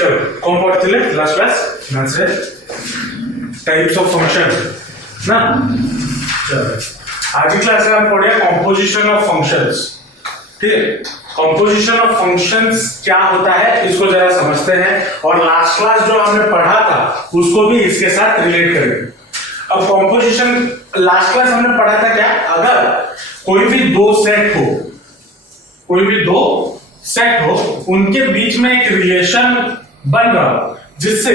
चलो कौन पढ़ते लास्ट क्लास मैथ्स है टाइप्स ऑफ फंक्शन ना। चलो आज की क्लास में हम पढ़े कॉम्पोजिशन ऑफ फंक्शंस। ठीक है, कॉम्पोजिशन ऑफ फंक्शंस क्या होता है इसको जरा समझते हैं और लास्ट क्लास जो हमने पढ़ा था उसको भी इसके साथ रिलेट करेंगे। अब कॉम्पोजिशन लास्ट क्लास हमने पढ़ा था क्या, अगर कोई भी दो सेट हो उनके बीच में एक रिलेशन बन रहा हो जिससे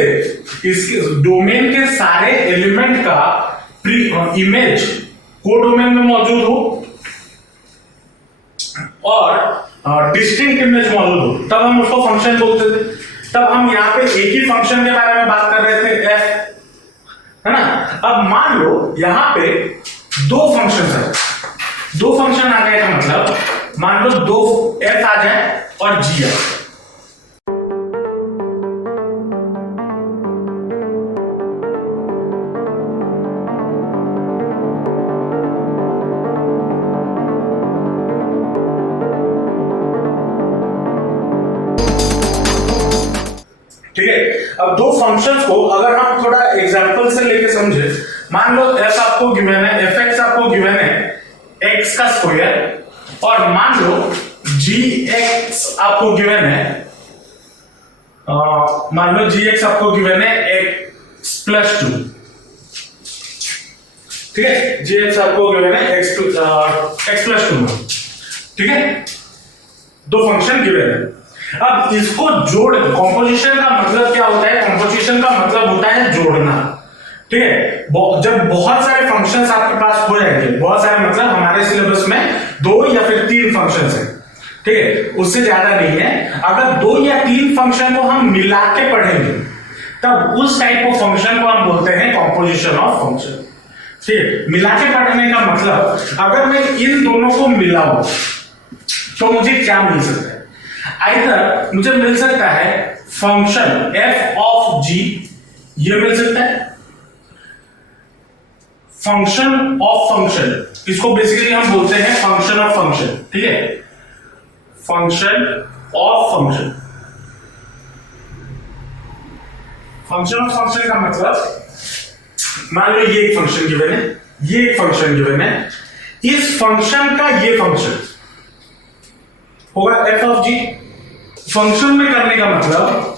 इसके डोमेन के सारे एलिमेंट का इमेज कोडोमेन में मौजूद हो और डिस्टिंक्ट इमेज मौजूद हो, तब हम उसको फंक्शन बोलते थे। तब हम यहाँ पे एक ही फंक्शन के बारे में बात कर रहे थे f, है ना। अब मान लो यहाँ पे दो फंक्शन है, दो फंक्शन आ गए का मतलब मान लो दो f आ जाए और g आ जाए। ठीक है, अब दो फंक्शंस को अगर हम थोड़ा एग्जांपल से लेके समझे, मान लो f आपको गिवन है, fx आपको गिवन है x का स्क्वायर, और मान लो gx आपको गिवन है मान लो gx आपको गिवन है x+2। ठीक है, gx आपको गिवन है x+2। ठीक है, दो फंक्शन गिवन है। अब इसको जोड़, कॉम्पोजिशन का मतलब क्या होता है, कॉम्पोजिशन का मतलब होता है जोड़ना। ठीक है, जब बहुत सारे फंक्शंस आपके पास हो जाएंगे, बहुत सारे मतलब हमारे सिलेबस में 2 या फिर 3 फंक्शंस हैं, ठीक है, उससे ज्यादा नहीं है। अगर 2 या 3 फंक्शन को हम मिला के पढ़ेंगे तब उस टाइप ऑफ फंक्शन को हम बोलते हैं कॉम्पोजिशन ऑफ फंक्शन। ठीक है, मिला के पढ़ने का मतलब अगर मैं इन दोनों को मिलाऊं तो मुझे क्या मिल सकता है, आइदर मुझे मिल सकता है फंक्शन f ऑफ g, ये मिल सकता है फंक्शन ऑफ फंक्शन, इसको बेसिकली हम बोलते हैं फंक्शन ऑफ फंक्शन। ठीक है, function of function, function of function का मतलब मान लो ये एक फंक्शन गिवन है, ये एक फंक्शन गिवन है, इस फंक्शन का ये फंक्शन होगा f ऑफ g। फंक्शन में करने का मतलब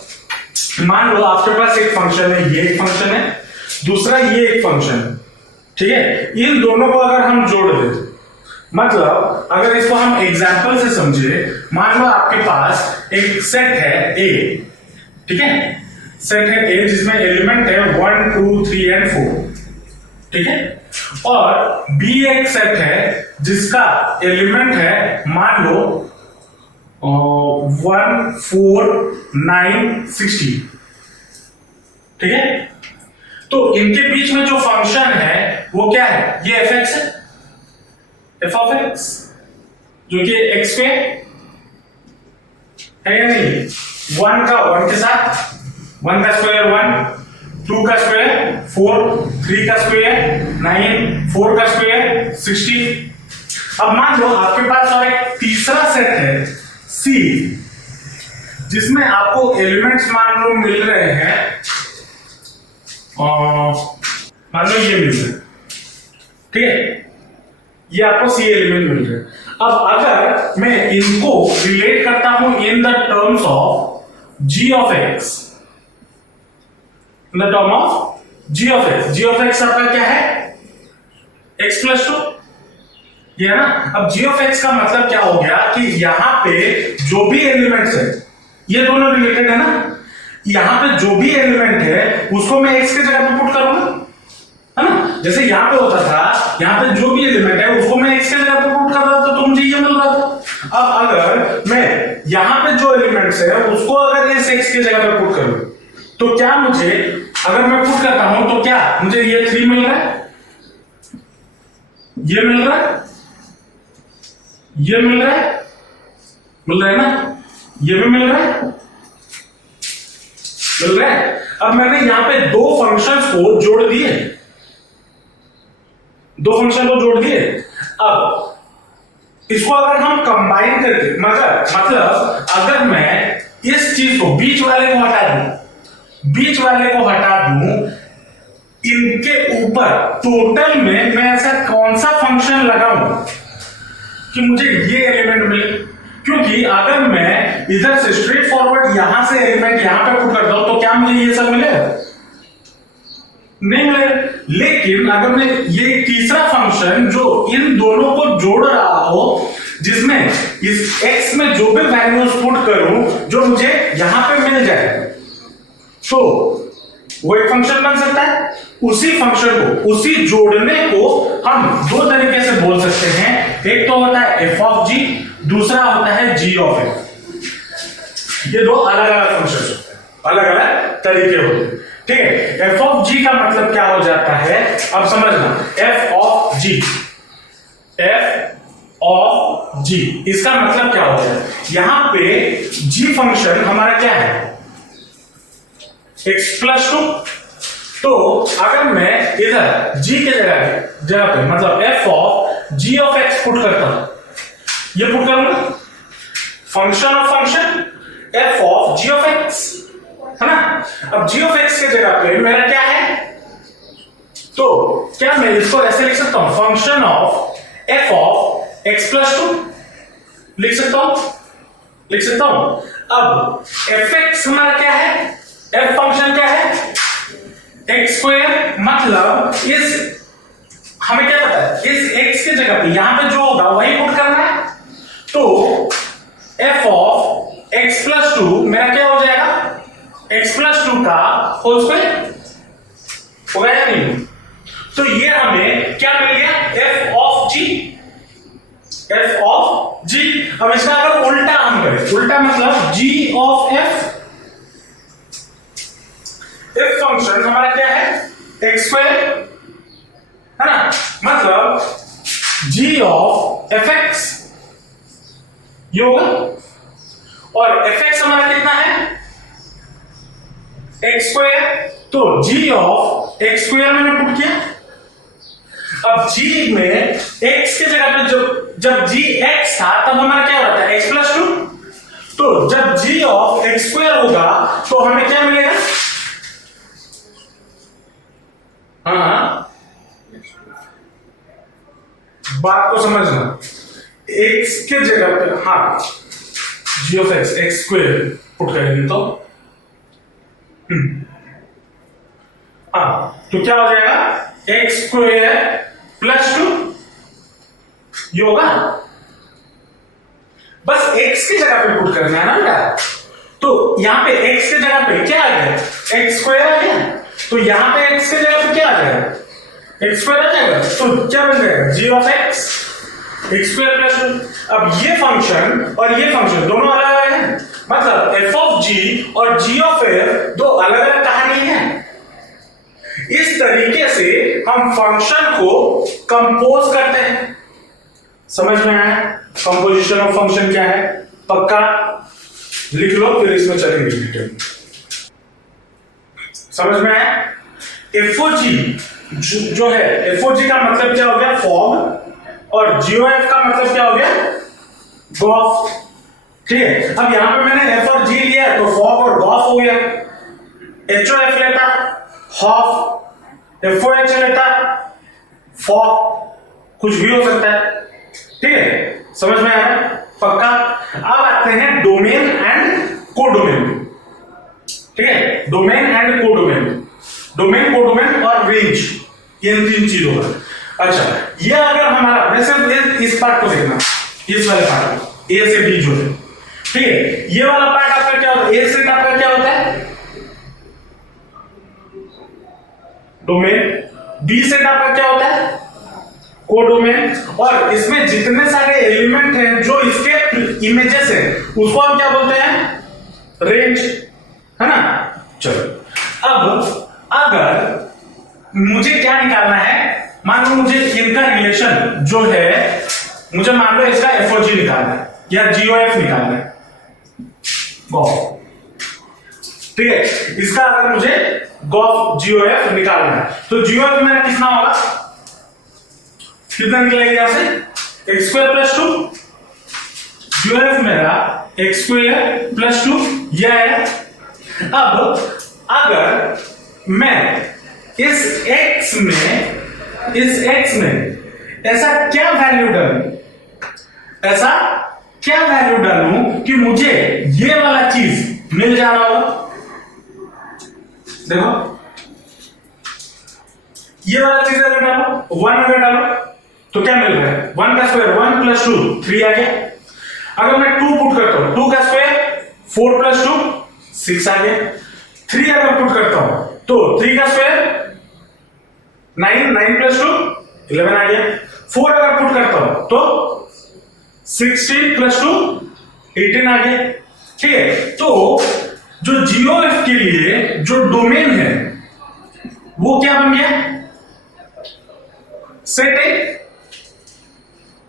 मान लो आपके पास एक फंक्शन है, ये एक फंक्शन है, दूसरा ये एक फंक्शन है। ठीक है, इन दोनों को अगर हम जोड़ दें, मतलब अगर इसको हम एग्जांपल से समझे, मान लो आपके पास एक सेट है A, ठीक है, सेट है A जिसमें एलिमेंट है 1 2 3 एंड 4। ठीक है, और B एक सेट है जिसका एलिमेंट है मान लो 1 4 9 16। ठीक है, तो इनके बीच में जो फंक्शन है वो क्या है, ये fx है, f ऑफ x, जो कि x पे है या नहीं, 1 का 1 के साथ, 1 का स्क्वायर 1, 2 का स्क्वायर 4, 3 का स्क्वायर 9, 4 का स्क्वायर 16। अब मान लो आपके पास और एक तीसरा सेट है C, जिसमें आपको एलिमेंट्स मान लो मिल रहे हैं, मान लो ये मिल रहे हैं। ठीक है, ये आपको C एलिमेंट मिल रहे हैं। अब अगर मैं इनको रिलेट करता हूं in the terms of g of x, in the term of g of x, g of x आपका क्या है x+2, ये है ना। अब g ऑफ x का मतलब क्या हो गया कि यहां पे जो भी एलिमेंट्स है ये दोनों रिलेटेड है ना, यहां पे जो भी एलिमेंट है उसको मैं x के जगह पे पुट करूंगा, है ना। जैसे यहां पे होता था, यहां पे जो भी एलिमेंट है उसको मैं x के जगह पे पुट कर रहा था तो मुझे ये मिल रहा था। अब अगर मैं यहां पे जो एलिमेंट्स है उसको अगर इस x के जगह पे पुट करूं तो क्या मुझे, अगर मैं पुट करता हूं तो क्या मुझे ये 3 मिल रहा है, ये मिल रहा है, ये मिल रहा है, मिल रहा है ना, ये भी मिल रहा है, मिल रहा है। अब मैंने यहां पे दो फंक्शंस को जोड़ दिए, दो फंक्शन को जोड़ दिए। अब इसको अगर हम कंबाइन करके मतलब अगर मैं इस चीज को बीच वाले को हटा दूं, बीच वाले को हटा दूं, इनके ऊपर टोटल में मैं ऐसा कौन सा फंक्शन लगाऊं कि मुझे ये एलिमेंट मिले। क्योंकि अगर मैं इधर से स्ट्रेट फॉरवर्ड यहां से एलिमेंट यहां पे पुट करता हूं तो क्या मुझे ये सब मिले? नहीं मिले। लेकिन अगर मैं ये तीसरा फंक्शन जो इन दोनों को जोड़ रहा हो, जिसमें इस x में जो भी वैल्यूज पुट करूं जो मुझे यहां पे मिल जाए, तो वो एक फंक्शन बन सकता है। उसी फंक्शन को, उसी जोड़ने को हम दो तरीके से बोल सकते हैं। एक तो होता है f ऑफ g, दूसरा होता है g ऑफ f। ये दो अलग अलग फंक्शन होते हैं, अलग अलग तरीके होते हैं। ठीक है, f ऑफ g का मतलब क्या हो जाता है, अब समझना। f of g, f of g, इसका मतलब क्या होता है? यहां पे g फंक्शन हमारा क्या है? x plus 2। तो अगर मैं इधर g के जगह पे मतलब f of g of x put करता हूं, ये पुट करूंगा function of function f of g of x, है ना। अब g ऑफ x के जगह पे मेरा क्या है? तो क्या मैं इसको ऐसे लिख सकता हूं, function of f of x plus 2 लिख सकता हूं। अब fx हमारा क्या है? f फंक्शन क्या है? x स्क्वायर, मतलब इस हमें क्या पता है, इस x के जगह पे यहां पे जो होगा वही पुट करना है। तो f ऑफ x प्लस 2 मेरा क्या हो जाएगा? x प्लस 2 का होल स्क्वायर होगा या नहीं? तो ये हमें क्या मिल गया? f of g, f of g। अब इसका अगर उल्टा हम करें, उल्टा मतलब g of f, f function हमारा क्या है? x स्क्वायर, है ना। मतलब g ऑफ fx ये होगा, और fx हमारा कितना है? x square. तो g ऑफ x स्क्वायर मैंने पुट किया। अब g में x के जगह पे जब g x था तब हमारा क्या होता है? x plus 2। तो जब g ऑफ x स्क्वायर होगा तो हमें क्या मिलेगा? हाँ, बात को समझना। x के जगह पे हाँ g of x, x square put करेंगे तो हाँ, तो क्या हो जाएगा? x स्क्वायर प्लस 2 ये होगा। बस x की जगह पे पुट करना है ना बेटा। तो यहां पे x के जगह पे क्या आ गया? x स्क्वायर आ गया। तो यहां पे x के जगह पे क्या आ जाएगा? x स्क्वायर आ जाएगा। तो क्या बन जाएगा? g of x, x square plus 2। अब ये फंक्शन और ये फंक्शन दोनों अलग अलग हैं, मतलब f ऑफ g और g ऑफ f दो अलग अलग कहानी है। इस तरीके से हम फंक्शन को कंपोज करते हैं। समझ में आया कंपोजिशन ऑफ फंक्शन क्या है? पक्का लिख लो, फिर इसमें चलेंगे डिटेल। समझ में आया? FOG जो है, FOG का मतलब क्या हो गया? फॉग, और GOF का मतलब क्या हो गया? गॉफ। ठीक है, अब यहां पे मैंने f और g लिया तो फॉग और गॉफ हो गया। HOF लेता हॉफ, FOH लेता फॉग, कुछ भी हो सकता है। ठीक है, समझ में आया? पक्का। अब आते हैं डोमेन एंड कोडोमेन। ठीक है, domain and codomain, domain, codomain और रेंज, ये तीन चीजों का। अच्छा, ये अगर हमारा वैसे इस पार्ट को देखना, इस वाले पार्ट को, ए से बी जो है, ठीक है, ये वाला पार्ट आपका क्या होता है? ए से आपका क्या होता है? डोमेन। बी से आपका क्या होता है? कोडोमेन। और इसमें जितने सारे एलिमेंट हैं जो इसके इमेजेस हैं उसको हम क्या बोलते हैं? रेंज, है ना। चलो, अब अगर मुझे क्या निकालना है, मान लो मुझे इनका रिलेशन जो है, मुझे मान लो इसका FOG निकालना है या GOF निकालना है, ठीक है, इसका अगर मुझे GOF निकालना है तो GOF मेरा कितना होगा? कितना निकलेगा यहां से? x square plus 2। GOF मेरा x स्क्वायर प्लस 2 यह है। अब अगर मैं इस x में ऐसा क्या वैल्यू डालूं कि मुझे ये वाला चीज मिल जा रहा होगा। देखो ये वाला चीज अगर डालो 1 अगर डालो तो क्या मिल रहा है 1 का स्क्वायर 1 प्लस 2 3 आ गया। अगर मैं 2 पुट करता हूं 2 का स्क्वायर 4 प्लस 2 6 आ गया। 3 अगर पुट करता हूं तो 3 का स्क्वायर 9 प्लस 2 11 आ गया। 4 अगर पुट करता हूं तो 16 प्लस 2 18 आ गया। ठीक है, तो जो GOF के लिए जो डोमेन है वो क्या बन गया सेट ए,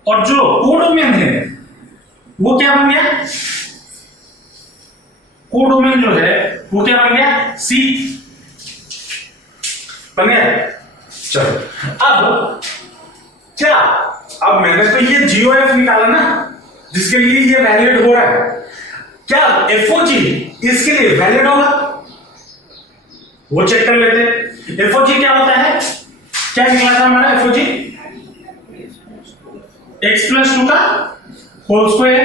और जो कोडोमेन है वो क्या बन गया कोडोमेन जो है वो क्या बन गया C बन गया। चलो अब क्या अब मैंने तो ये GOF निकाला ना जिसके लिए ये वैलिड हो रहा है, क्या FOG इसके लिए वैलिड होगा वो चेक कर लेते हैं। FOG क्या होता है, क्या निकला था हमारा FOG x प्लस 2 का होल स्क्वायर।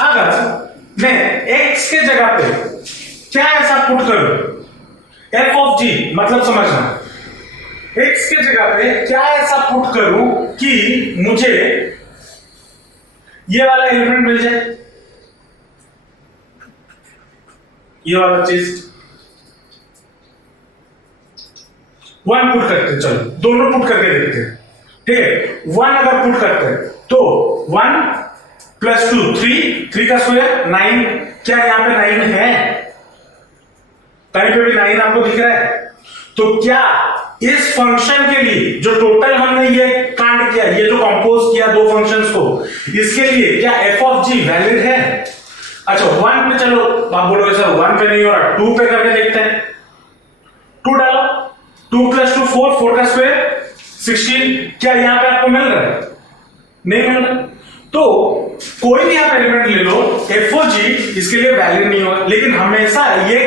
अगर मैं x के जगह पे क्या ऐसा पुट करूं f ऑफ g, मतलब समझना x के जगह पे क्या ऐसा पुट करूं कि मुझे ये वाला एलिमेंट मिल जाए, ये वाला चीज 1 पुट करते, चलो दोनों पुट करके देखते हैं। ठीक है, 1 अगर पुट करते हैं तो 1 प्लस 2 3 का स्क्वायर 9, क्या यहां पे 9 है, कहीं पे भी 9 आपको दिख रहा है? तो क्या इस फंक्शन के लिए जो टोटल हमने ये कांड किया, ये जो कंपोज किया दो फंक्शंस को, इसके लिए क्या f ऑफ g वैलिड है? अच्छा 1 पे चलो आप बोलोगे सर 1 पे नहीं हो रहा, 2 पे करके देखते हैं। 2 डालो, 2 प्लस 2 4 का स्क्वायर 16, क्या यहां पे आपको मिल रहा है? नहीं मिल रहा। तो कोई भी आप एलिमेंट ले लो FOG इसके लिए वैलिड नहीं होगा, लेकिन हमेशा ये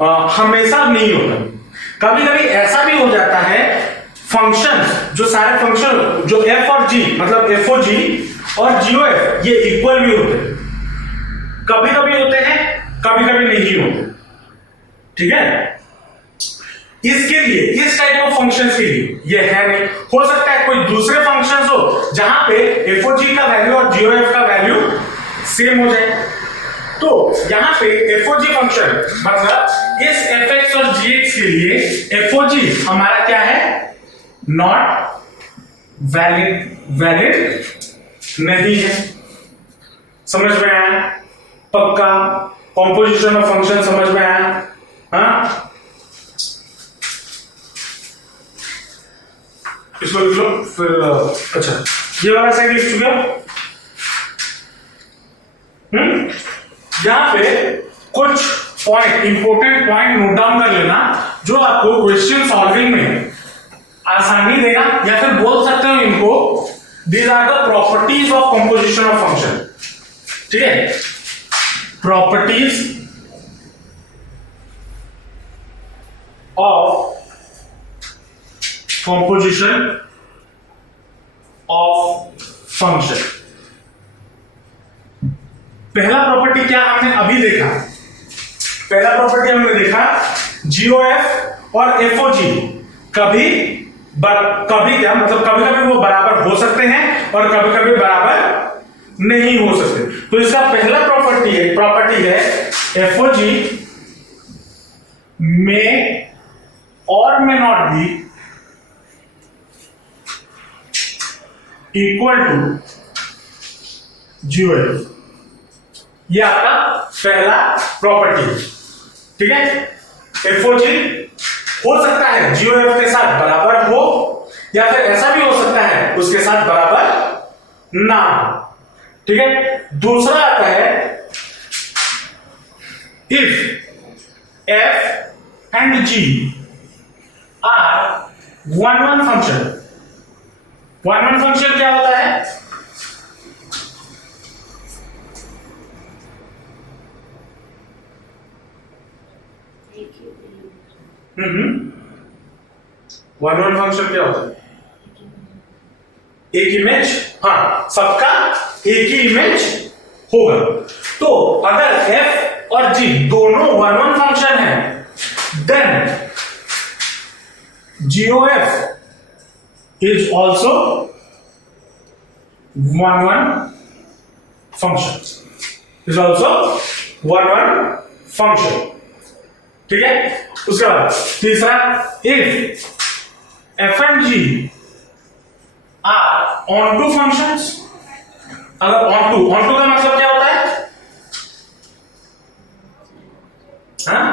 हमेशा नहीं होता। कभी कभी ऐसा भी हो जाता है फंक्शन, जो सारे फंक्शन जो f और g मतलब FOG और GOF ये इक्वल भी होते हैं, कभी कभी होते हैं कभी कभी नहीं होते। ठीक है, इसके लिए इस टाइप ऑफ फंक्शंस के लिए ये है नहीं। हो सकता है कोई दूसरे फंक्शंस हो जहां पे FOG का वैल्यू और GOF का वैल्यू सेम हो जाए, तो यहां पे FOG फंक्शन मतलब इस fx और gx के लिए FOG हमारा क्या है, नॉट वैलिड नहीं है। समझ में आया? पक्का कॉम्पोजिशन ऑफ फंक्शन समझ में आया? हाँ, इसको लिख लो फिर। अच्छा ये वाला साइड लिख चुके हो। यहां पे कुछ point, important point note down कर लेना जो आपको क्वेश्चन सॉल्विंग में आसानी देगा, या फिर बोल सकते हो इनको these are the properties of composition of function. ठीक है, properties of composition of function. पहला प्रॉपर्टी क्या हमने अभी देखा, पहला प्रॉपर्टी हमने देखा GOF और FOG कभी क्या मतलब कभी कभी वो बराबर हो सकते हैं और कभी कभी बराबर नहीं हो सकते। तो इसका पहला प्रॉपर्टी है FOG में और may not be equal to GOF। ये आपका पहला प्रॉपर्टी है। ठीक है, FOG हो सकता है GOF के साथ बराबर हो, या फिर ऐसा भी हो सकता है उसके साथ बराबर ना हो। ठीक है, दूसरा आता है if f and g are one function. One function क्या होता है, वन वन फंक्शन क्या होता है? एक इमेज, हाँ, सबका एक ही इमेज होगा। तो अगर f और g दोनों वन वन फंक्शन है, then GOF is also one one function, is also one one function। ठीक है, उसके बाद तीसरा, if f and g are onto functions, अगर onto का मतलब क्या होता है? हाँ,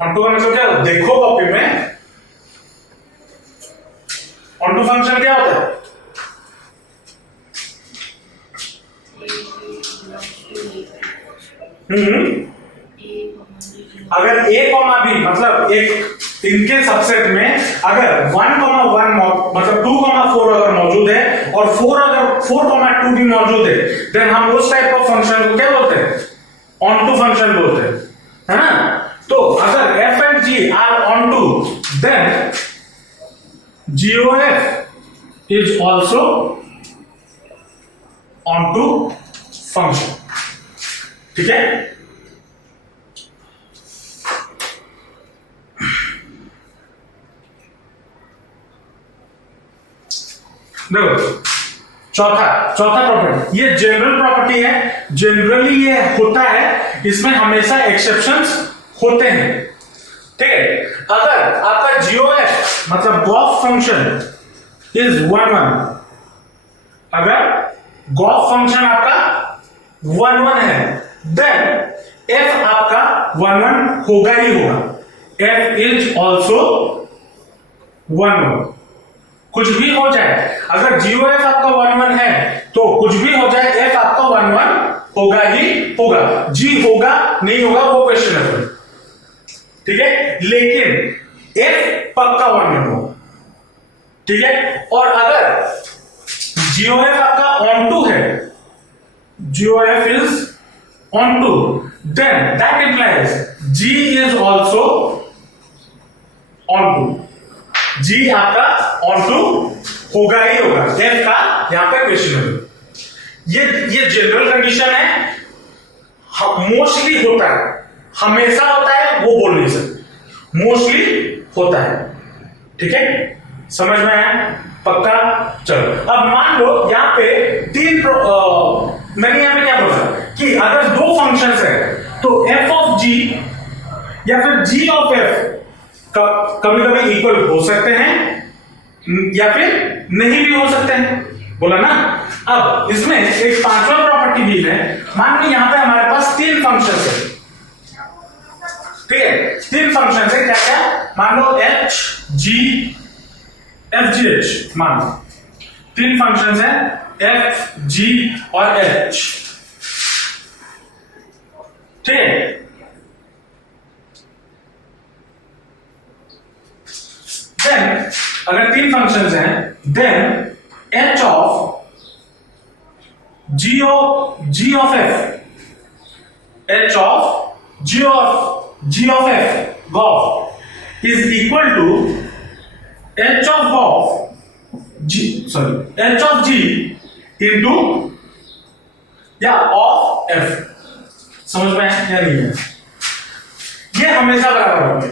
onto का मतलब क्या होता है? देखो कॉपी में onto फंक्शन क्या होता है? अगर a कॉमा b मतलब एक इनके सबसेट में अगर 1,1 मतलब 2,4 अगर मौजूद है और 4,2 भी मौजूद है, देन हम उस टाइप ऑफ फंक्शन को क्या बोलते हैं? ऑनटू फंक्शन बोलते हैं, है ना? तो अगर f and g are onto, then GOF is also onto function। ठीक है, देखो चौथा प्रॉपर्टी, ये जनरल प्रॉपर्टी है, जनरली ये होता है, इसमें हमेशा एक्सेप्शंस होते हैं। ठीक है, अगर आपका GOF मतलब गॉस फंक्शन इज 1,1, अगर गॉस फंक्शन आपका 1,1 है, देन f आपका 1,1 होगा ही होगा। f इज ऑल्सो 1,1, कुछ भी हो जाए, अगर GOF आपका 1,1 है तो कुछ भी हो जाए, f आपका 1,1 होगा ही होगा। g होगा नहीं होगा वो क्वेश्चन है, ठीक है, लेकिन f पक्का 1,1 होगा। ठीक है, और अगर GOF आपका ऑनटू है, GOF is onto, then that implies G is also onto, G आपका onto होगा ही होगा, F का यहां पे क्वेश्चन है। ये जनरल कंडीशन है, मोस्टली होता है, हमेशा होता है वो बोल नहीं सकते, मोस्टली होता है। ठीक है, समझ में आया? पक्का? चलो, अब मान लो यहां पे मैंने यहां पे क्या बोला कि अगर दो फंक्शंस है तो f ऑफ g या फिर g ऑफ f कभी कभी इक्वल हो सकते हैं या फिर नहीं भी हो सकते हैं, बोला ना। अब इसमें एक पांचवा प्रॉपर्टी भी है, मान लो यहां पे हमारे पास तीन फंक्शंस है, ठीक है, तीन फंक्शंस है, क्या क्या? मान लो h g f g h, मान लो तीन फंक्शंस हैं f g और h, ठीक है। देन अगर तीन फंक्शंस हैं, then h of g of f, h of g of f gof is equal to h of g into of f। समझ में आया या नहीं है? ये हमेशा बराबर होंगे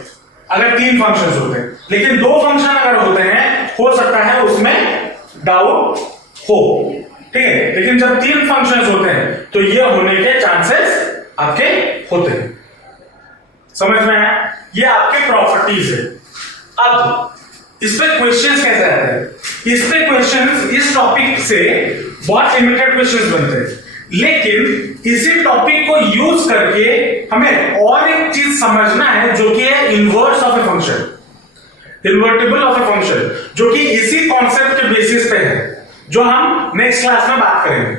अगर तीन फंक्शंस होते हैं, लेकिन दो फंक्शन अगर होते हैं हो सकता है उसमें डाउट हो, ठीक है, लेकिन जब तीन फंक्शंस होते हैं तो ये होने के चांसेस आपके होते हैं। समझ में आया? ये आपके प्रॉपर्टीज है। अब इस पे क्वेश्चंस कैसे आते हैं? इस पे क्वेश्चंस इस टॉपिक से बहुत लिमिटेड क्वेश्चंस बनते हैं, लेकिन इसी टॉपिक को यूज करके हमें और एक चीज समझना है जो कि है inverse of a function, invertible of a function, जो कि इसी कॉन्सेप्ट के बेसिस पे है जो हम नेक्स्ट क्लास में बात करेंगे,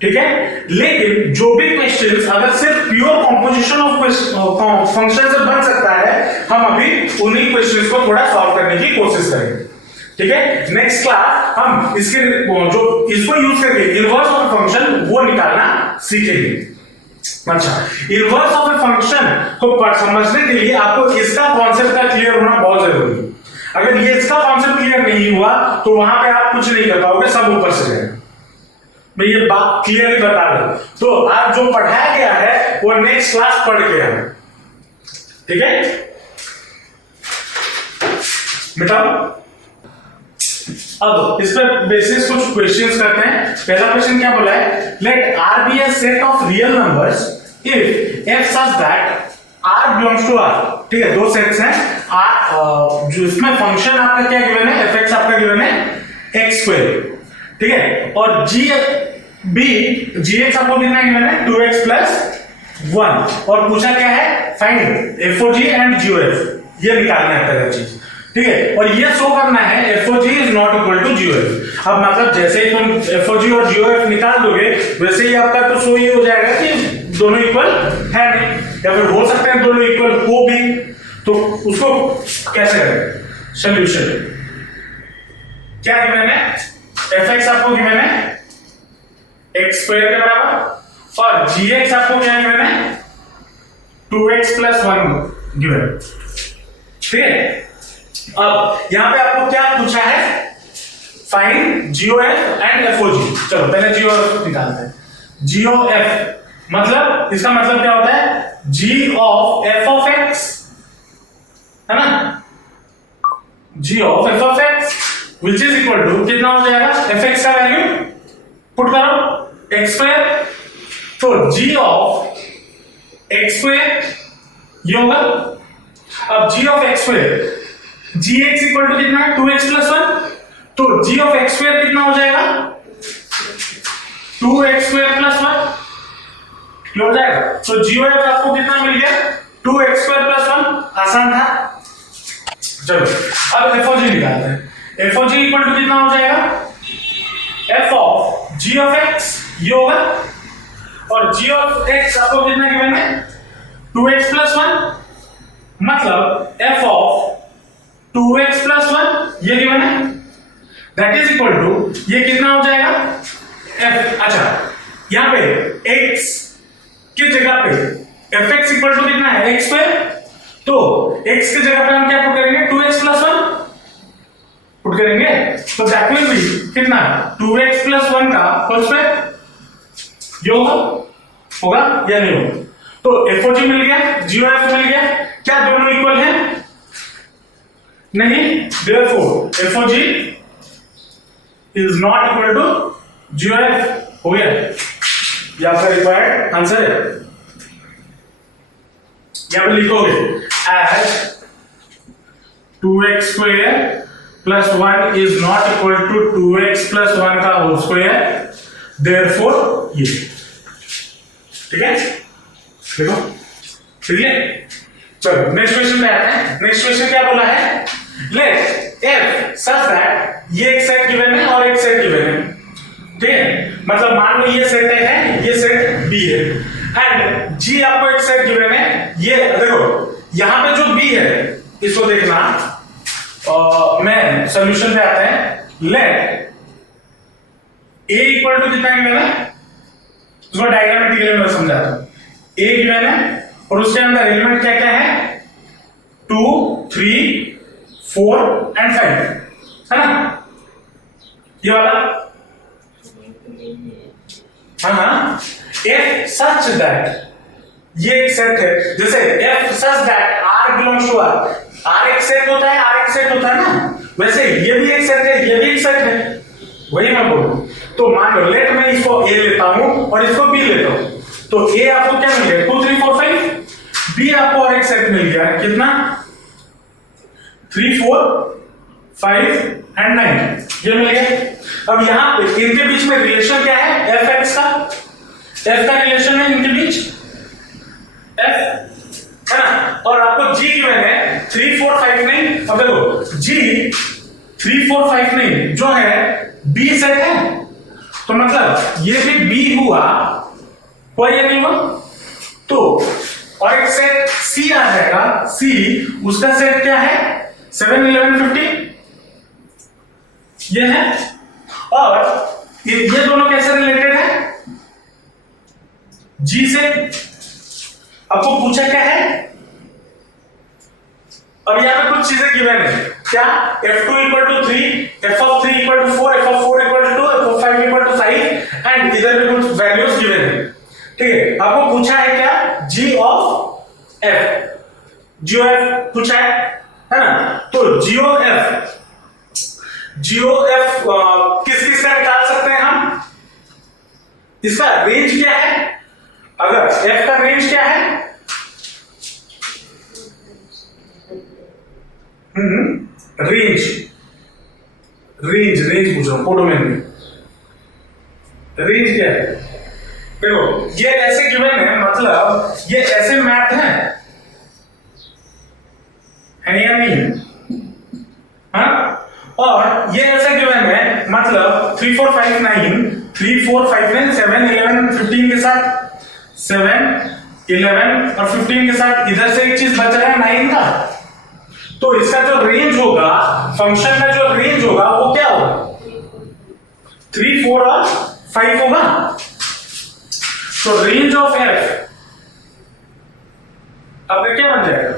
ठीक है। लेकिन जो भी क्वेश्चंस अगर सिर्फ प्योर कॉम्पोजिशन ऑफ फंक्शन से बन सकता है, हम अभी उन्हीं क्वेश्चंस को थोड़ा सॉल्व करने की कोशिश करेंगे, ठीक है। नेक्स्ट क्लास हम इसके जो इसको यूज करके इनवर्स ऑफ फंक्शन वो निकालना सीखेंगे, अच्छा, इनवर्स ऑफ ए फंक्शन को समझने के लिए आपको इसका कॉन्सेप्ट का क्लियर होना बहुत जरूरी है। अगर ये इसका कॉन्सेप्ट क्लियर नहीं हुआ तो वहां पे आप कुछ नहीं कर पाओगे, सब ऊपर से जाएगा। मैं ये बात क्लियरली बता रहा हूं। तो आज जो पढ़ाया गया है वो नेक्स्ट क्लास पढ़ के आए, ठीक है? मिटाओ। अब इस पर बेसिस कुछ क्वेश्चंस करते हैं। पहला क्वेश्चन क्या बोला है? Let R be a set of real numbers if f such that R belongs to R। ठीक है, दो सेट्स हैं R, जो इसमें फंक्शन आपका क्या गिवन है, fx आपका गिवन है x स्क्वायर, ठीक है, और gx आपको कितना गिवन है 2x प्लस 1, और पूछा क्या है फाइंड fog एंड gof, ये निकालना है पहला चीज, ठीक है, और ये शो करना है fog is not equal to gof। अब मतलब जैसे ही तुम fog और gof निकाल दोगे वैसे ही आपका तो शो ये हो जाएगा कि दोनों इक्वल है नहीं, या फिर हो सकते हैं दोनों इक्वल हो भी, तो उसको कैसे करें सॉल्यूशन? क्या गिवन है? fx आपको गिवन है x स्क्वायर के बराबर, और gx आपको क्या गिवन है 2x प्लस 1 गिवन, ठीक है। अब यहां पे आपको क्या पूछा है? Find GOF and FOG। चलो पहले GOF निकालते हैं। GOF मतलब, इसका मतलब क्या होता है? G of f of x, है ना? G of f of x which is equal to कितना हो जाएगा? fx का वैल्यू पुट करो x स्क्वायर, तो G of x स्क्वायर ये होगा। अब G of x square gx equal to कितना है 2x प्लस 1, तो g of x स्क्वायर कितना हो जाएगा 2x स्क्वायर प्लस 1, ये हो जाएगा। तो GOF आपको कितना मिल गया 2x स्क्वायर प्लस 1, आसान था। चलो अब FOG निकालते हैं। FOG इक्वल टू कितना हो जाएगा f of g of x ये होगा, और g of x आपको कितना गिवन है 2x प्लस 1, मतलब f of 2x प्लस 1 ये गिवन है, दैट इज इक्वल टू ये कितना हो जाएगा f। अच्छा, यहां पे x की जगह पे fx इक्वल टू कितना है x स्क्वायर, तो x की जगह पे हम क्या पुट करेंगे 2x प्लस 1 पुट करेंगे, तो दैट विल बी कितना 2x प्लस 1 का होल स्क्वायर, ये होगा या नहीं होगा? तो FOG मिल गया, GOF मिल गया, क्या दोनों इक्वल हैं? नहीं, therefore FOG is not equal to GOF। हो गया, ये आपका रिक्वायर्ड आंसर है। यहां पे लिखोगे as 2x square plus 1 is not equal to 2x plus 1 का होल स्क्वायर, therefore ये, ठीक है, देखो ठीक है। चलो नेक्स्ट क्वेश्चन पे आते हैं। नेक्स्ट क्वेश्चन क्या बोला है? लेट f such that ये एक सेट गिवन है और एक सेट गिवन है, ठीक है, मतलब मान लो ये सेट A है, ये सेट B है, एंड G आपको एक सेट गिवन है। ये देखो यहां पे जो B है इसको देखना, मैं सॉल्यूशन पे आते हैं। लेट A इक्वल टू कितना गिवन है, उसको डायग्रामेटिकली मैं समझाता हूं। A गिवन है और उसके अंदर एलिमेंट क्या क्या है 2 3 4 एंड 5, है ना, ये वाला। हाँ, F such that ये एक सेट है, जैसे F such that R belongs to R, R एक सेट होता है, R एक सेट होता है ना, वैसे ये भी एक सेट है, ये भी एक सेट है, वही मैं बोलूं। तो मान लो लेट मैं इसको A लेता हूं और इसको B लेता हूं, तो A आपको क्या मिल गया 2 3 4 5, B आपको और एक सेट मिल गया कितना 3 4 5 एंड 9, ये मिल गया। अब यहां पे इनके बीच में रिलेशन क्या है fx का, f का रिलेशन है इनके बीच f, है ना, और आपको g गिवन है 3 4 5 9। अब देखो g 3 4 5 9 जो है b सेट है, तो मतलब ये भी b हुआ या नहीं हुआ, तो और एक सेट c आ जाएगा, c उसका सेट क्या है 7 11 15 ये है, और ये दोनों कैसे रिलेटेड है जी से आपको पूछा क्या है, अब यहाँ पे कुछ चीजें गिवन है क्या, f2 equal to 3, f3 equal to 4, f4 equal to 2, f5 equal to 5 and इधर भी कुछ वैल्यूज गिवन है। ठीक है, आपको पूछा है क्या, g of f, g of f पूछा है ना, तो g ऑफ f किस किस का निकाल सकते हैं हम, इसका रेंज क्या है, अगर f का रेंज क्या है, रेंज पूछ रहा हूं, कोडोमेन में रेंज क्या है, देखो ये ऐसे गिवन है, मतलब ये ऐसे मैथ है या नहीं, हाँ, और ये ऐसे गिवन है, मतलब 3 4 5 9 3 4 5 9 7 11 15 के साथ 7 11 और 15 के साथ इधर से एक चीज बच रहा है 9 का, तो इसका जो रेंज होगा, फंक्शन का जो रेंज होगा वो क्या होगा, 3 4 और 5 होगा। तो रेंज ऑफ f अब क्या बन जाएगा,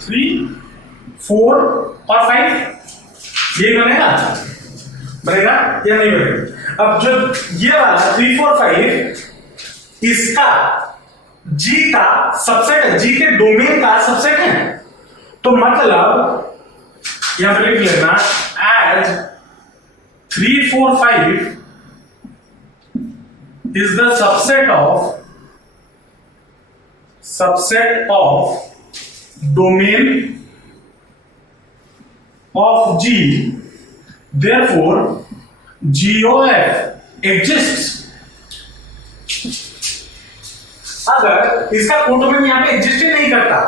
3 4 और 5, ये बनेगा या नहीं बनेगा। अब जो ये वाला 3 4 5 इसका g का सबसेट है, g के डोमेन का सबसेट है, तो मतलब यहां पे लिख लेना as 3 4 5 is the subset of domain of G, therefore G of F exists। अगर इसका कोडोमेन यहां पे एग्जिस्ट ही नहीं करता,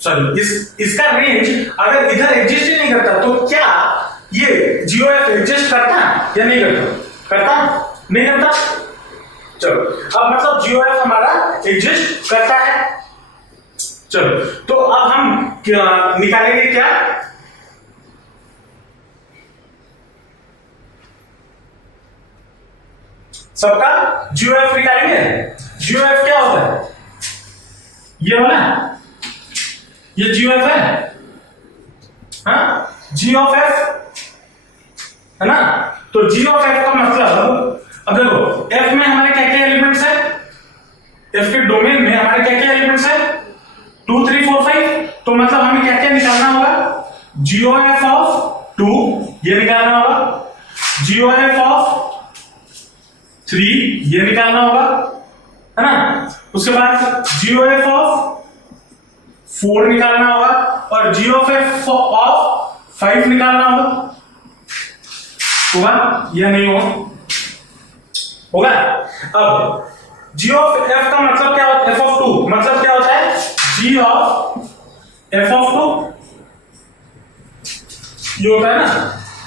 सॉरी इसका रेंज अगर इधर एग्जिस्ट ही नहीं करता, तो क्या ये G of F एग्जिस्ट करता या नहीं करता, नहीं करता। चलो अब मतलब G of F हमारा एग्जिस्ट करता है। चलो तो अब हम निकालेंगे क्या, सबका G of F निकालेंगे। G of F क्या होता है, ये वाला, ये G of F है, हाँ G of F है ना, तो G of F का मतलब, अब देखो F में हमारे क्या क्या एलिमेंट्स है, F के डोमेन में हमारे क्या क्या एलिमेंट्स है, 2 3 4 5, तो मतलब हमें क्या क्या निकालना होगा, G of F ऑफ 2 ये निकालना होगा, G of F ऑफ 3 ये निकालना होगा, है ना, उसके बाद G of F ऑफ 4 निकालना होगा और G of F ऑफ 5 निकालना होगा या नहीं होगा। अब G of F का मतलब क्या होता है, F of 2 मतलब क्या होता है, G of F of 2 ये होता है ना,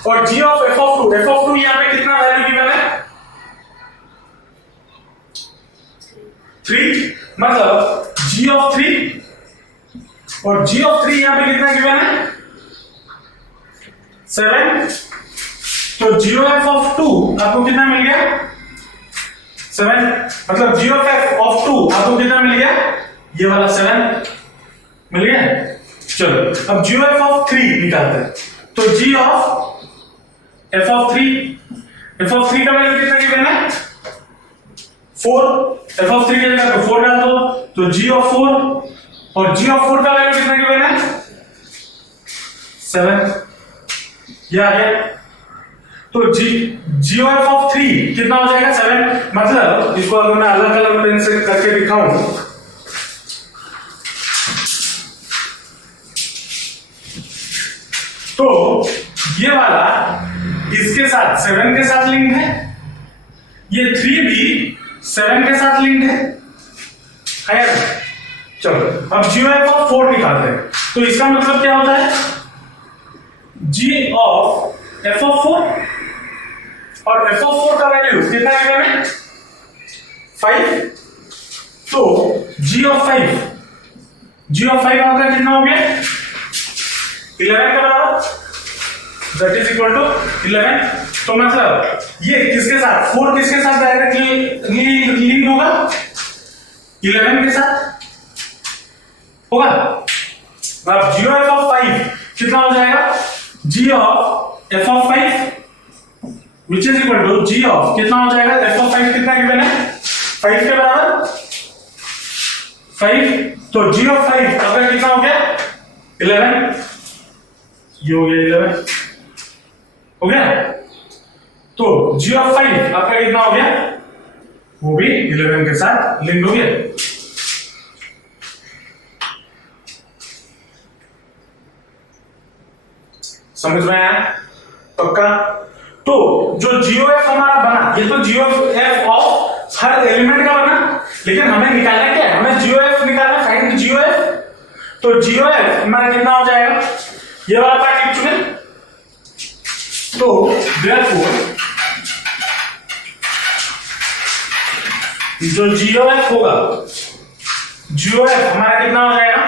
और G of F of 2 यहां पे कितना वैल्यू गिवन है, 3, मतलब G of 3 और G of 3 यहां पे कितना गिवन है, 7, तो G of F of 2 आपको कितना मिल गया, 7, मतलब G of F of 2 आपको कितना मिल गया, ये वाला 7 मिल गया। चलो अब G of F of 3 निकालते हैं, तो G of F of 3 का वैल्यू कितना गिवन है, 4, F of 3 के जगह पे 4 डाल दो, तो G of 4 और G of 4 का वैल्यू कितना गिवन है, 7, ये आ गया। तो G of 3 कितना हो जाएगा, 7, मतलब इसको अगर मैं अलग अलग पेन से करके दिखाऊं, तो ये वाला इसके साथ 7 के साथ लिंक है, ये 3 भी 7 के साथ लिंक है। चलो अब G of 4 निकालते हैं, तो इसका मतलब क्या होता है, G of F of 4 और F of 4 का वैल्यू कितना है, 5, तो G of 5 आपका कितना हो गया, 11 का बराबर, दैट इज इक्वल टू 11, तो मतलब ये किसके साथ 4 किसके साथ डायरेक्टली लिंक होगा 11 के साथ होगा। अब g ऑफ f(5) कितना हो जाएगा g of f(5) which is equal to g of कितना हो जाएगा f(5) कितना गिवन है 5 के बराबर 5 तो g ऑफ 5 आपका कितना हो गया 11 ये हो गया 11 हो गया। तो g ऑफ 5 आपका कितना हो गया वो भी 11 के साथ लिंक हो गया। समझ में आया पक्का। तो जो GOF हमारा बना ये तो GOF ऑफ हर एलिमेंट का बना, लेकिन हमें निकालना क्या है हमें GOF निकालना फाइंड GOF। तो GOF हमारा कितना हो जाएगा ये वाला पार्ट लिख चुके। तो देयरफॉर जो GOF होगा GOF हमारा कितना हो जाएगा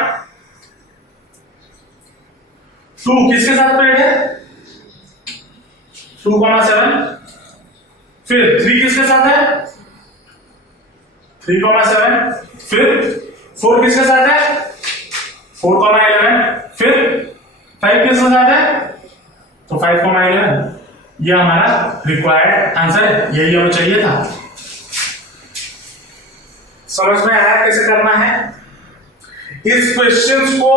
2 किसके साथ पेड है 2,7 फिर 3 किसके साथ है 3,7 फिर 4 किसके साथ है 4,11 फिर 5 किसके साथ है तो 5,11 ये हमारा रिक्वायर्ड आंसर है, यही हमें चाहिए था। समझ में आया कैसे करना है। इस क्वेश्चंस को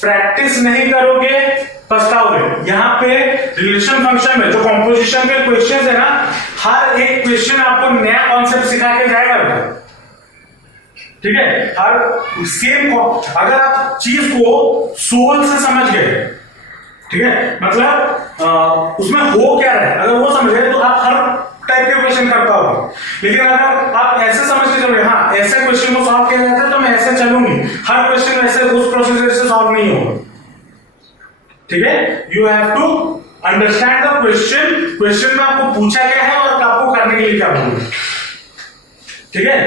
प्रैक्टिस नहीं करोगे पछताओगे। यहाँ पे रिलेशन फंक्शन में जो कॉम्पोजिशन के क्वेश्चन है ना हर एक क्वेश्चन आपको नया कॉन्सेप्ट सिखा के जाएगा बेटा, ठीक है। हर सेम अगर आप चीज को सोल से समझ गए, ठीक है, मतलब उसमें हो क्या रहा है अगर वो समझ गए तो आप हर टाइप के क्वेश्चन कर पाओगे। लेकिन अगर आप ऐसे समझ के चलोगे हाँ ऐसे क्वेश्चन को सॉल्व किया जाता है तो मैं ऐसे चलूंगी, हर क्वेश्चन वैसे उस प्रोसीजर से सॉल्व नहीं होगा, ठीक है। You have to understand the question, question में आपको पूछा क्या है और आपको करने के लिए क्या बोलूं, ठीक है।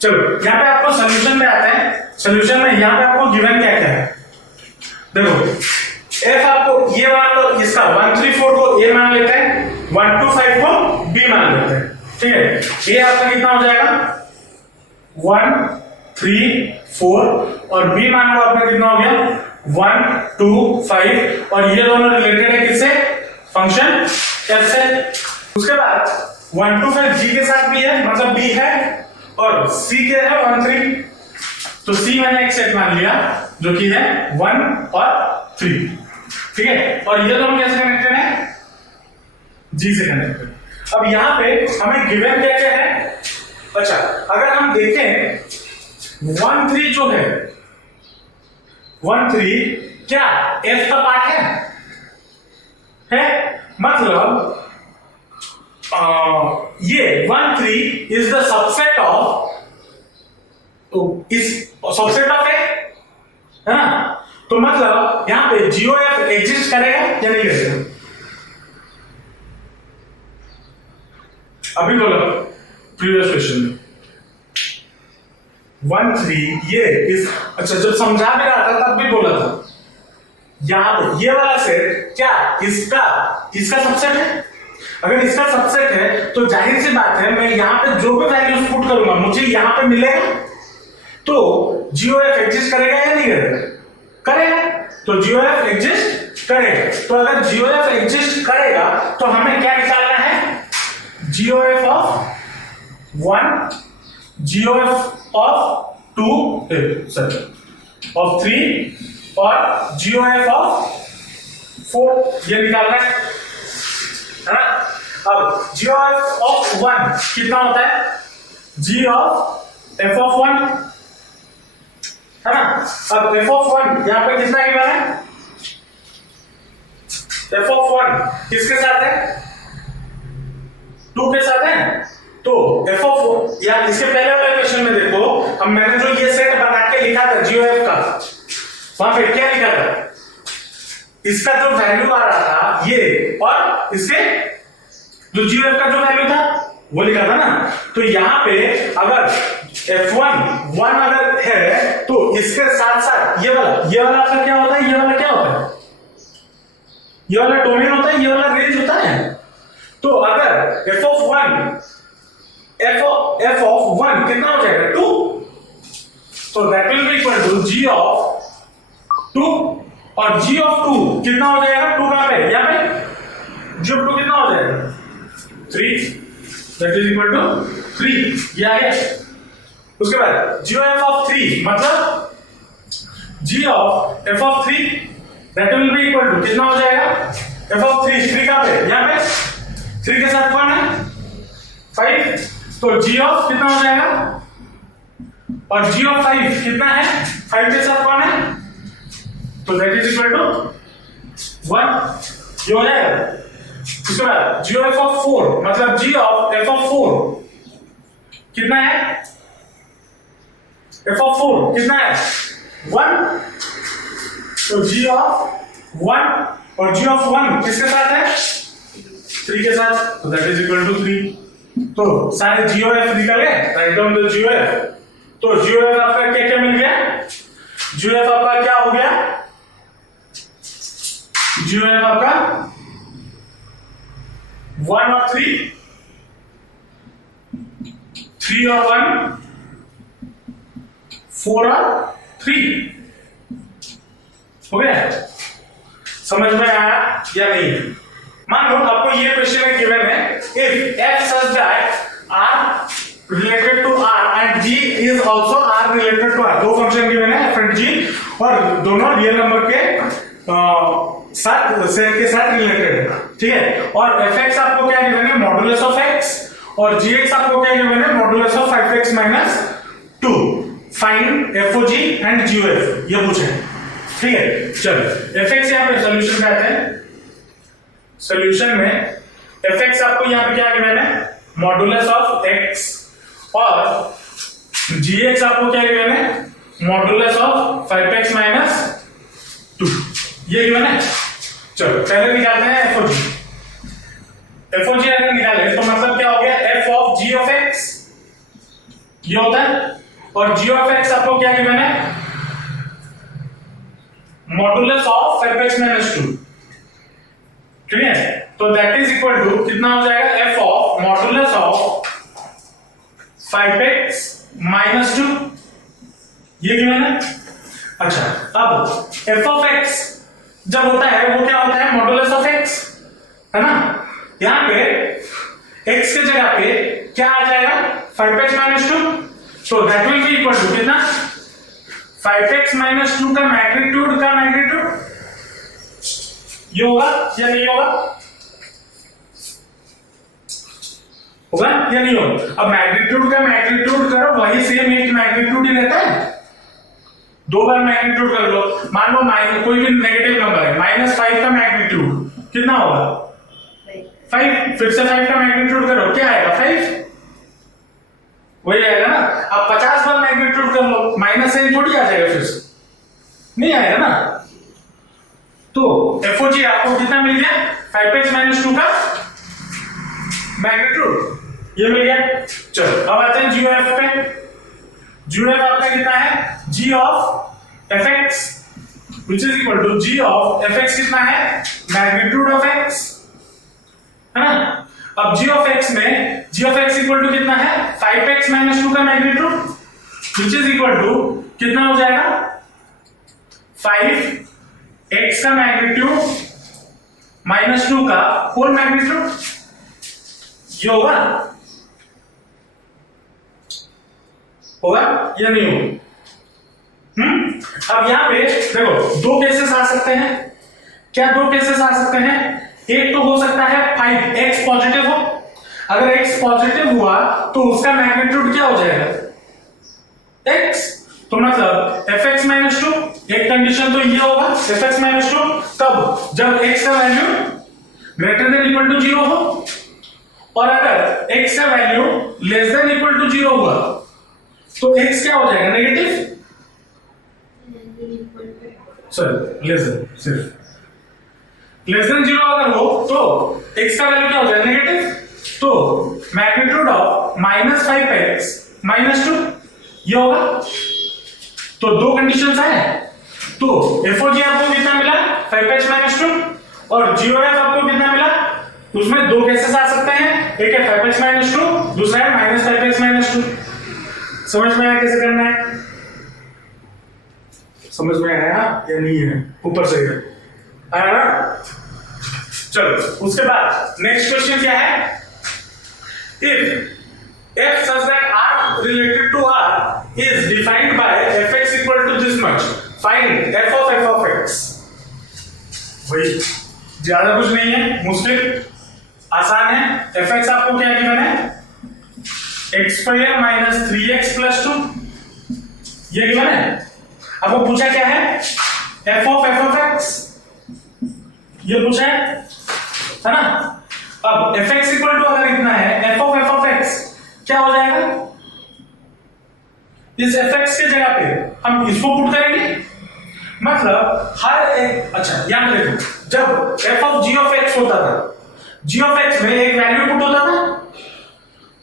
चलो यहाँ पे आपको सोल्यूशन में आते हैं। सोल्यूशन में यहाँ पे आपको गिवन क्या क्या है देखो। f आपको ये मान लो इसका 1 3 4 को a मान लेते हैं, 1 2 5 को b मान लेते हैं, ठीक है। a आपका कितना हो जाएगा 1 3 4 और b मान लो आपका कितना हो गया 1 2 5 और ये दोनों रिलेटेड है किससे फंक्शन f से। उसके बाद 1 2 5 g के साथ भी है मतलब b है और c के है 1 3 तो c मैंने एक सेट मान लिया जो कि है 1 और 3, ठीक है। और ये दोनों कैसे कनेक्टेड है g से कनेक्टेड। अब यहां पे हमें गिवन क्या क्या है। अच्छा अगर हम देखें 1 3 जो है 1 3 क्या f का पार्ट है मतलब ये 1 3 इज द सबसेट ऑफ इस सबसेट ऑफ है ना। तो मतलब यहां पे GOF एग्जिस्ट करेगा या नहीं करेगा अभी बोलो प्रीवियस क्वेश्चन में 1 3 ये इस अच्छा जब समझा भी रहा था तब भी बोला था यहां पे ये वाला सेट क्या इसका सबसेट है। अगर इसका सबसेट है तो जाहिर सी बात है मैं यहां पे जो भी वैल्यूज पुट करूंगा मुझे यहां पे मिलेगा तो GOF एग्जिस्ट करेगा या नहीं करेगा तो GOF एग्जिस्ट करेगा। तो अगर GOF एग्जिस्ट करेगा तो हमें क्या निकालना है GOF of 1 GOF of 2 of 3 और GOF ऑफ 4 ये निकालना है ना। अब GOF ऑफ 1 कितना होता है G ऑफ f ऑफ 1 है ना। अब f ऑफ 1 यहां पे कितना गिवन है f ऑफ 1 किसके साथ है 2 के साथ है। तो f ऑफ या इसके पहले वाले क्वेश्चन में देखो हम मैंने जो ये सेट बना के लिखा था GOF का वहां पे क्या लिखा था इसका जो वैल्यू आ रहा था ये और इसके जो GOF का जो वैल्यू था वो लिखा था ना। तो यहां पे अगर f1 1 अगर है तो इसके साथ साथ ये वाला आपका क्या होता है ये वाला क्या होता है ये वाला डोमेन होता है ये वाला रेंज होता है। तो अगर f of 1 कितना हो जाएगा 2, तो that will be equal to g of 2 और g of 2 कितना हो जाएगा 2 कहां पे यहां पे g of 2 कितना हो जाएगा 3, दैट इज इक्वल टू 3 ये आ गया। उसके बाद g of 3 मतलब g of f of 3 that will be equal to कितना हो जाएगा f of 3 कहां पे यहां पे 3 के साथ कौन है 5, तो g of कितना हो जाएगा और g of 5 कितना है 5 के साथ कौन है, तो दैट इज इक्वल टू 1 ये हो जाएगा। उसके बाद g of f of 4 मतलब g of f of 4 कितना है f of 4 कितना है 1, तो g of 1 और g of 1 किसके साथ है 3 के साथ, तो दैट इज इक्वल टू 3। तो सारे g और f निकल गए, राइट डाउन द g और f। तो g और f आपका क्या क्या मिल गया, g और f आपका क्या हो गया, g और f आपका 1 और 3, 3 और 1, 4 और 3 हो गया। समझ में आया या नहीं? मान लो आपको ये क्वेश्चन गिवन है, if f such that r related to r and g is also r related to r, दो फंक्शन गिवन है f and g और दोनों रियल नंबर के साथ सेट के साथ रिलेटेड है, ठीक है। और fx आपको क्या गिवन है मॉडुलस ऑफ x और gx आपको क्या गिवन है modulus of 5x - 2, find fog and gof ये पूछे, ठीक है। चलो fx यहां पे सॉल्यूशन पे आते हैं। सॉल्यूशन में fx आपको यहां पे क्या गिवन है मॉडुलस ऑफ x और gx आपको क्या गिवन है मॉडुलस ऑफ 5x - 2 ये गिवन है। चलो पहले निकालते हैं fog। fog अगर निकाले तो मतलब क्या हो गया f of g of x ये होता है और g of x आपको क्या गिवन है मॉडुलस ऑफ 5x - 2, ठीक है। तो दैट इज इक्वल टू कितना हो जाएगा f of modulus of 5x - 2 ये गिवन है। अच्छा अब f of x जब होता है वो क्या होता है मॉडुलस ऑफ x, है ना। यहां पे x के जगह पे क्या आ जाएगा 5x - 2, तो that will be equal to कितना 5x - 2 का मैग्नीट्यूड ये होगा या नहीं होगा, होगा या नहीं होगा। अब मैग्नीट्यूड का मैग्नीट्यूड करो वही सेम एक मैग्नीट्यूड ही रहता है, दो बार मैग्नीट्यूड कर लो। मान लो कोई भी नेगेटिव नंबर है -5 का मैग्नीट्यूड कितना होगा 5, फिर से 5 का मैग्नीट्यूड करो क्या आएगा 5 वही आएगा ना। अब 50 बार मैग्नीट्यूड कर लो माइनस साइन थोड़ी आ जाएगा, फिर से नहीं आएगा ना। तो FOG आपको कितना मिल गया 5x - 2 का मैग्नीट्यूड ये मिल गया। चलो अब आते हैं GOF पे। GOF आपका कितना है g of fx which is equal to g of fx कितना है मैग्नीट्यूड ऑफ x, है ना। अब g of x में g of x equal to कितना है 5x - 2 का magnitude which is equal to कितना हो जाएगा 5x का मैग्नीट्यूड -2 का होल मैग्नीट्यूड ये होगा या नहीं होगा। अब यहां पे देखो दो केसेस आ सकते हैं। क्या दो केसेस आ सकते हैं, एक तो हो सकता है 5x पॉजिटिव हो, अगर x पॉजिटिव हुआ तो उसका मैग्नीट्यूड क्या हो जाएगा x, तो मतलब fx - 2 एक कंडीशन तो ये होगा fx - 2 तब जब x का value greater than equal to 0 हो, और अगर x का value less than equal to 0 हुआ तो x क्या हो जाएगा नेगेटिव, सॉरी लेस देन, सिर्फ लेस देन 0 अगर हो तो x का वैल्यू क्या हो जाएगा नेगेटिव, तो मैग्नीट्यूड ऑफ -5x - 2 ये होगा। तो दो कंडीशंस है, तो FOG आपको कितना मिला 5x - 2 और GOF आपको कितना मिला उसमें दो केसेस आ सकते हैं, एक है 5x माइनस 2, दूसरा है माइनस 5x माइनस 2। समझ में आया कैसे करना है? समझ में आया या नहीं है? ऊपर से आया ना? चलो उसके बाद नेक्स्ट क्वेश्चन क्या है? If f such that r related to r is defined by fx equal to this much, find f of x। वही, ज्यादा कुछ नहीं है, मुश्किल आसान है। fx आपको क्या गिवन है? x square minus 3x plus 2, ये गिवन है। आपको पूछा क्या है? f of x, ये पूछा है ना? अब fx इक्वल टू अगर इतना है, f of x क्या हो जाएगा? इस fx के जगह पे हम इसको पुट करेंगे, मतलब हर एक, अच्छा यहां पे देखो, जब f of g of x होता था, g of x में एक वैल्यू पुट होता था।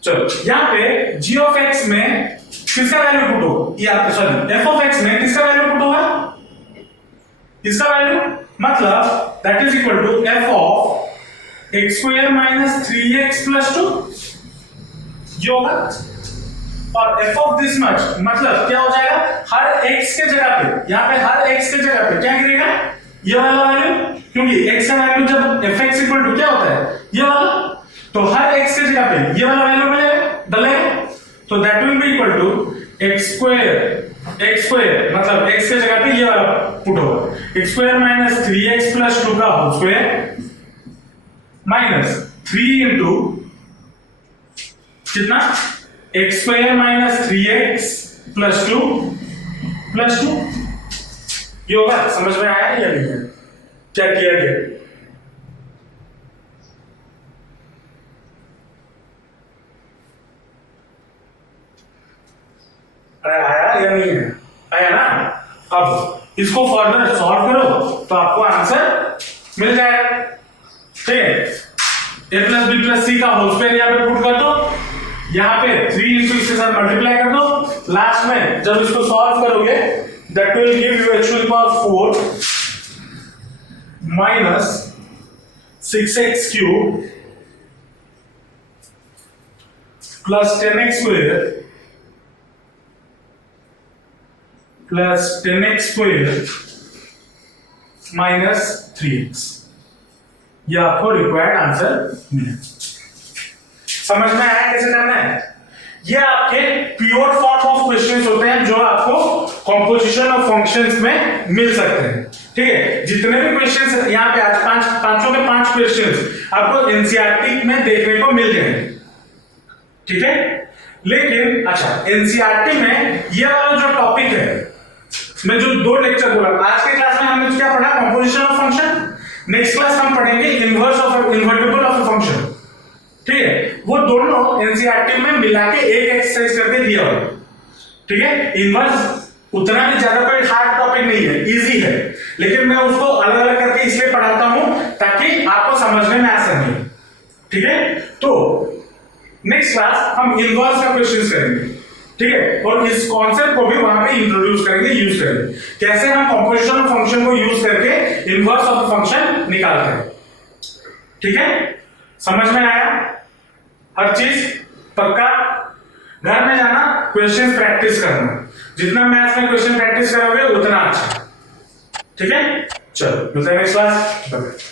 चलो यहां पे g of x में किसका वैल्यू पुट होगा? ये आपके सॉरी f of x में किसका वैल्यू पुट होगा? इसका वैल्यू, मतलब that is equal to f of x square minus 3x plus 2, ये होगा। और f of this much मतलब क्या हो जाएगा? हर x के जगह पे, यहाँ पे हर x के जगह पे क्या गिरेगा? ये वाला वैल्यू, क्योंकि x का वैल्यू जब fx इक्वल टू क्या होता है? ये वाला, तो हर x के जगह पे ये वाला वैल्यू मिलेगा, डलेगा, तो that will be equal to x square मतलब x के जगह पे ये वाला पुट होगा, x square minus 3x plus 2 का होल स्क्वायर माइनस 3 इंटू कितना? x square minus 3x plus 2 ये होगा। समझ में आया या नहीं है? क्या किया गया? अरे आया या नहीं है? आया ना? अब इसको फर्दर सॉल्व करो तो आपको आंसर मिल जाएगा। ठीक है, a प्लस बी प्लस सी का होल स्क्वायर यहाँ पे पुट कर दो, यहाँ पे 3 इंटू इसके साथ मल्टीप्लाई कर दो, लास्ट में जब इसको सॉल्व करोगे that will give you h to the power 4 minus 6x cube plus 10x square plus 10x square minus 3x। ये आपको रिक्वायर्ड आंसर मिले। समझ में आया कैसे करना है? ये आपके प्योर फॉर्म ऑफ क्वेश्चंस होते हैं जो आपको कंपोजिशन ऑफ फंक्शंस में मिल सकते हैं। ठीक है, जितने भी क्वेश्चंस यहाँ पे आज पांचों के 5 क्वेश्चंस आपको एनसीईआरटी में देखने को मिल जाएंगे। ठीक है, लेकिन अच्छा एनसीईआरटी में ये वाला जो टॉपिक है, मैं जो 2 लेक्चर बोला आज के क्लास में हमने क्या पढ़ा? Composition of function. Next class हम पढ़ेंगे inverse of invertible of a function. ठीक है, वो दोनों एनसीईआरटी में मिला के एक एक्सरसाइज करके दिया हुआ। ठीक है, इनवर्स उतना भी ज्यादा कोई हार्ड टॉपिक नहीं है, इजी है, लेकिन मैं उसको अलग अलग करके इसलिए पढ़ाता हूं ताकि आपको समझने में आसानी हो। ठीक है, तो नेक्स्ट क्लास हम इनवर्स का क्वेश्चन करेंगे। ठीक है, और इस कॉन्सेप्ट को भी वहां पे इंट्रोड्यूस करेंगे, यूज करेंगे, कैसे हम कंपोजिशन ऑफ फंक्शन को यूज करके इनवर्स ऑफ फंक्शन निकालते हैं। ठीक है, समझ में आया? हर चीज पक्का? घर में जाना क्वेश्चन प्रैक्टिस करना, जितना मैथ्स में क्वेश्चन प्रैक्टिस करोगे उतना अच्छा। ठीक है, चलो मिलते हैं नेक्स्ट क्लास।